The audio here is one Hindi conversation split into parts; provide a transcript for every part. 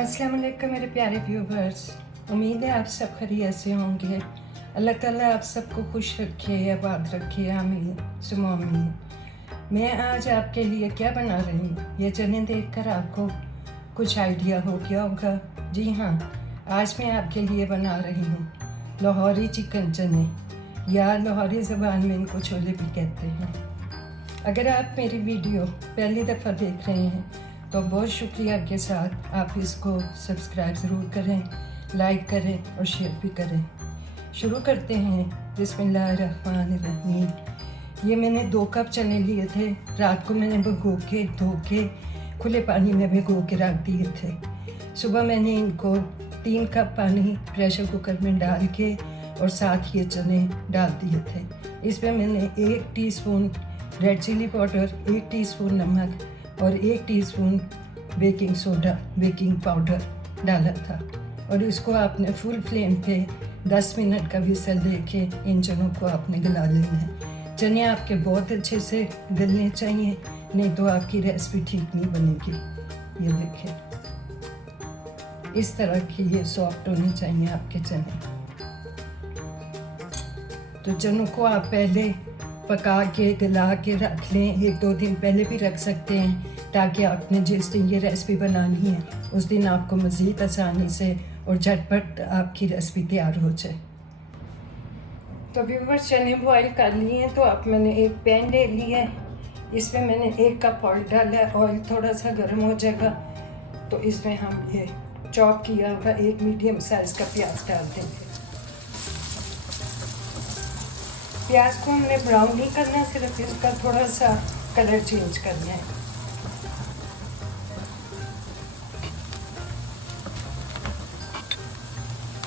अस्सलाम वालेकुम मेरे प्यारे व्यूवर्स। उम्मीद है आप सब खैरियत से होंगे। अल्लाह ताला आप सबको खुश रखे, आबाद रखे, आमीन सुम आमीन। मैं आज आपके लिए क्या बना रही हूँ ये चने देखकर आपको कुछ आइडिया हो गया होगा। जी हाँ, आज मैं आपके लिए बना रही हूँ लाहौरी चिकन चने, या लाहौरी ज़बान में इनको छोले भी कहते हैं। अगर आप मेरी वीडियो पहली दफ़ा देख रहे हैं तो बहुत शुक्रिया के साथ आप इसको सब्सक्राइब ज़रूर करें, लाइक करें और शेयर भी करें। शुरू करते हैं। बिस्मिल्लाहिर्रहमानिर्रहीम। ये मैंने 2 कप चने लिए थे। रात को मैंने भिगो के धो के खुले पानी में भिगो के रख दिए थे। सुबह मैंने इनको 3 कप पानी प्रेशर कुकर में डाल के और साथ ये चने डाल दिए थे। इसमें मैंने 1 teaspoon red chilli powder, 1 teaspoon नमक और 1 teaspoon baking soda, baking powder डाला था। और इसको आपने फुल फ्लेम पे 10 मिनट का विसल दे के इन चनों को आपने गला लेना है। चने आपके बहुत अच्छे से गलने चाहिए, नहीं तो आपकी रेसिपी ठीक नहीं बनेगी। ये देखें, इस तरह की ये सॉफ्ट होने चाहिए आपके चने। तो चनों को आप पहले पका के गला के रख लें। 1-2 दिन पहले भी रख सकते हैं, ताकि आपने जिस दिन ये रेसिपी बनानी है उस दिन आपको मज़ीद आसानी से और झटपट आपकी रेसिपी तैयार हो जाए। तो व्यूवर्स, चने बॉईल कर लिए हैं। तो अब मैंने एक पैन ले लिया है, इसमें मैंने 1 कप ऑयल डाला है। ऑयल थोड़ा सा गर्म हो जाएगा तो इसमें हम ये चॉप किया हुआ 1 मीडियम साइज़ का प्याज डाल देंगे। प्याज को हमने ब्राउन नहीं करना, सिर्फ इसका थोड़ा सा कलर चेंज करना है।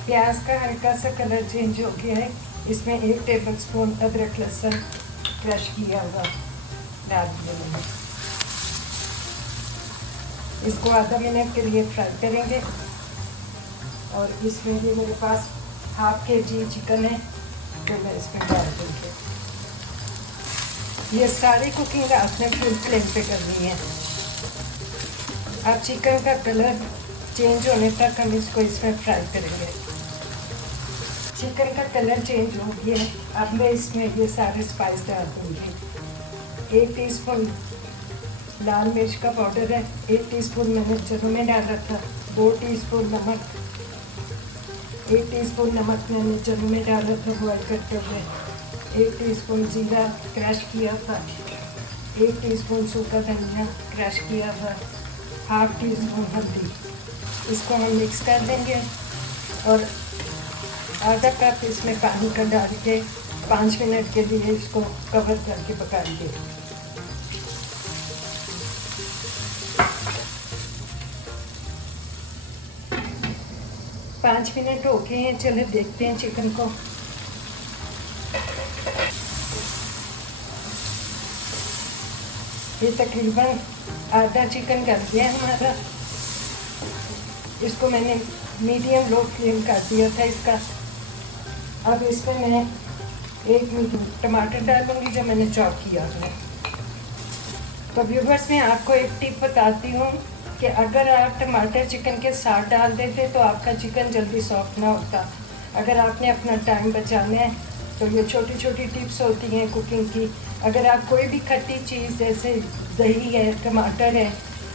प्याज का हल्का सा कलर चेंज हो गया है। इसमें 1 टेबल स्पून अदरक लहसुन क्रश किया हुआ डाल दिया। इसको आधा मिनट के लिए फ्राई करेंगे। और इसमें भी मेरे पास ½ kg चिकन है तो मैं इसमें डाल दूँगी। ये सारी कुकिंग आपने फुल फ्लेम पे करनी है। अब चिकन का कलर चेंज होने तक हम इसको इसमें फ्राई करेंगे। चिकन का कलर चेंज हो गया। अब मैं इसमें ये सारे स्पाइस डाल दूँगी। 1 टीस्पून लाल मिर्च का पाउडर है, 1 टीस्पून मैंने चनों में डाला था, 2 टीस्पून नमक, 1 टीस्पून नमक मैंने चनों में डाला था बॉयल करते हुए, 1 टीस्पून जीरा क्रश किया था, 1 टीस्पून सूखा धनिया क्रश किया था, ½ टीस्पून हल्दी। इसको हम मिक्स कर देंगे और आधा कप इसमें पानी का डाल के 5 मिनट के लिए इसको कवर करके पकाएंगे। पाँच मिनट हो गए हैं, चलो देखते हैं चिकन को। ये तकरीबन आधा चिकन गल गया है हमारा। इसको मैंने मीडियम लो फ्लेम कर दिया था इसका। अब इसमें मैं 1 टमाटर डालूंगी जो मैंने चॉप किया है। तो व्यूवर्स, मैं आपको एक टिप बताती हूँ कि अगर आप टमाटर चिकन के साथ डाल देते तो आपका चिकन जल्दी सॉफ्ट ना होता। अगर आपने अपना टाइम बचाना है तो ये छोटी छोटी टिप्स होती हैं कुकिंग की। अगर आप कोई भी खट्टी चीज़ जैसे दही है, टमाटर है,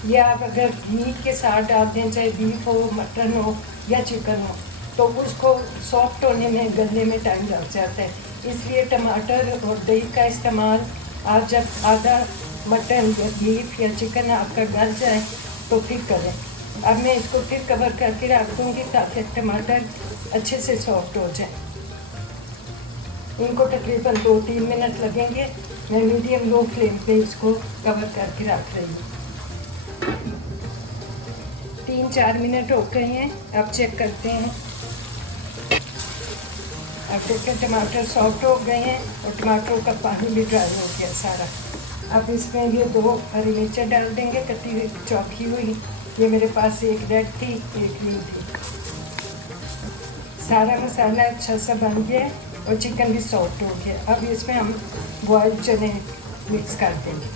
या आप अगर मीट के साथ डाल दें, चाहे बीफ हो, मटन हो या चिकन हो, तो उसको सॉफ्ट होने में, गलने में टाइम लग जाता है। इसलिए टमाटर और दही का इस्तेमाल आप जब आधा मटन या बीफ या चिकन आपका गल जाए तो फिर करें। अब मैं इसको फिर कवर करके रख दूँगी ताकि टमाटर अच्छे से सॉफ्ट हो जाए। इनको तकरीबन 2-3 मिनट लगेंगे। मैं मीडियम लो फ्लेम पे इसको कवर करके रख रही हूँ। 3-4 मिनट हो गए हैं। अब चेक करते हैं। अब देखिए टमाटर सॉफ्ट हो गए हैं और टमाटरों का पानी भी ड्राई हो गया सारा। अब इसमें ये 2 हरी मिर्चें डाल देंगे कटी हुई, चॉप की हुई। ये मेरे पास 1 रेड थी, 1 ग्रीन थी। सारा मसाला अच्छा सा बन गया और चिकन भी सॉफ्ट हो गया। अब इसमें हम बॉइल्ड चने मिक्स कर देंगे।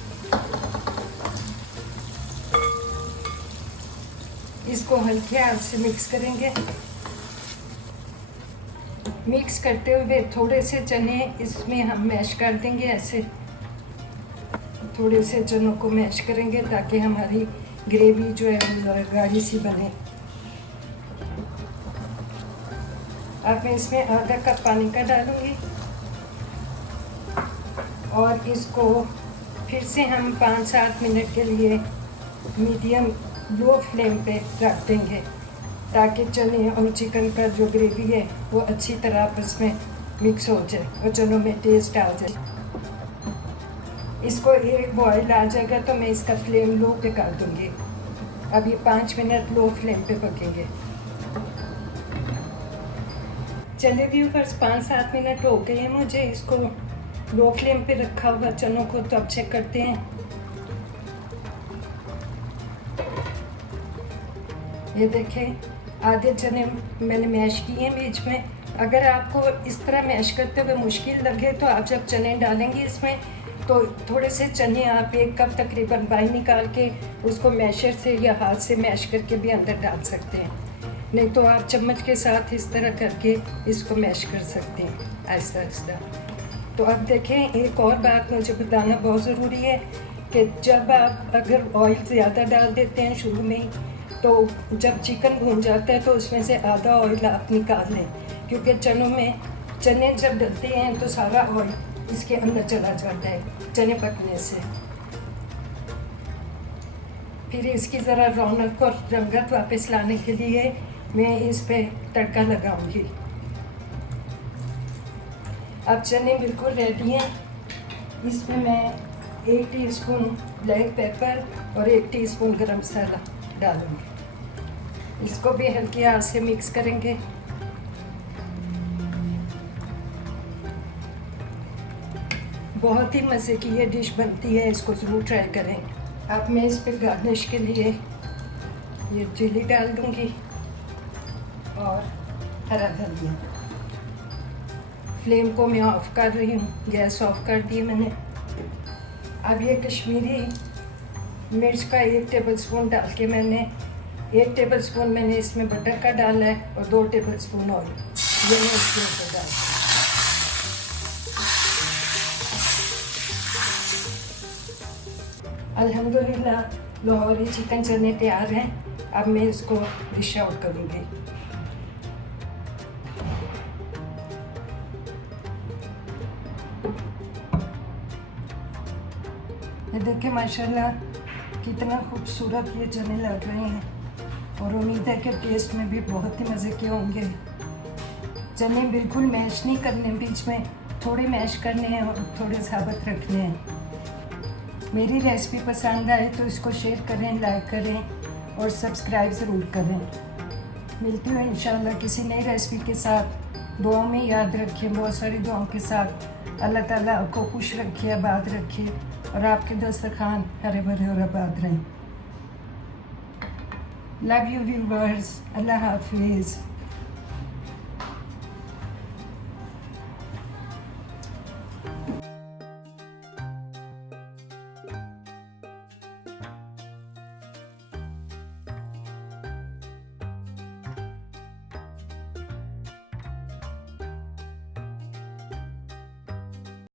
इसको हल्के हाथ से मिक्स करेंगे। मिक्स करते हुए थोड़े से चने इसमें हम मैश कर देंगे। ऐसे थोड़े से चनों को मैश करेंगे ताकि हमारी ग्रेवी जो है वो गाढ़ी सी बने। अब मैं इसमें आधा कप पानी का डालूंगी और इसको फिर से हम 5-7 मिनट के लिए मीडियम लो फ्लेम पे रख देंगे ताकि चने और चिकन का जो ग्रेवी है वो अच्छी तरह आपस में मिक्स हो जाए और चनों में टेस्ट आ जाए। इसको एक बॉयल आ जाएगा तो मैं इसका फ्लेम लो पे कर दूँगी। अब ये 5 मिनट लो फ्लेम पे पकेंगे। चलिए व्यूअर्स 5-7 मिनट हो गए हैं मुझे इसको लो फ्लेम पे रखा हुआ चनों को। तो अब चेक करते हैं। ये देखें आधे चने मैंने मैश किए हैं बीच में। अगर आपको इस तरह मैश करते हुए मुश्किल लगे तो आप जब चने डालेंगे इसमें तो थोड़े से चने आप 1 कप तकरीबन बाहर निकाल के उसको मैशर से या हाथ से मैश करके भी अंदर डाल सकते हैं। नहीं तो आप चम्मच के साथ इस तरह करके इसको मैश कर सकते हैं आहिस्ता आहिस्ता। तो अब देखें एक और बात मुझे बताना बहुत ज़रूरी है कि जब आप अगर ऑयल ज़्यादा डाल देते हैं शुरू में ही तो जब चिकन भून जाता है तो उसमें से आधा ऑयल आप निकाल लें, क्योंकि चनों में चने जब डलते हैं तो सारा ऑयल इसके अंदर चला जाता है चने पकने से। फिर इसकी ज़रा रौनक और रंगत वापस लाने के लिए मैं इस पे तड़का लगाऊंगी। अब चने बिल्कुल रेडी हैं। इसमें मैं 1 टीस्पून ब्लैक पेपर और 1 टीस्पून गरम मसाला डालूंगी। इसको भी हल्के हाथ से मिक्स करेंगे। बहुत ही मज़े की ये डिश बनती है, इसको ज़रूर ट्राई करें। अब मैं इस पर गार्निश के लिए ये चिली डाल दूंगी और हरा धनिया। फ्लेम को मैं ऑफ़ कर रही हूँ, गैस ऑफ कर दी मैंने। अब ये कश्मीरी मिर्च का 1 टेबलस्पून डाल के मैंने 1 टेबलस्पून मैंने इसमें बटर का डाला है और 2 टेबलस्पून ऑयल ये मैं इसके ऊपर डाल। अल्हम्दुलिल्लाह लाहौरी चिकन चने तैयार हैं। अब मैं इसको डिश आउट करूँगी। ये देखिए माशाल्लाह कितना खूबसूरत ये चने लग रहे हैं और उम्मीद है कि टेस्ट में भी बहुत ही मज़े के होंगे। चने बिल्कुल मैश नहीं करने, बीच में थोड़े मैश करने हैं और थोड़े साबुत रखने हैं। मेरी रेसिपी पसंद आए तो इसको शेयर करें, लाइक करें और सब्सक्राइब ज़रूर करें। मिलती हूँ इंशाल्लाह किसी नई रेसिपी के साथ। दुआ में याद रखें, बहुत सारी दुआओं के साथ। अल्लाह ताला आपको खुश रखे, आबाद रखे और आपके दस्तरखान हरे भरे और आबाद रहें। लव यू व्यूअर्स, अल्लाह हाफिज़।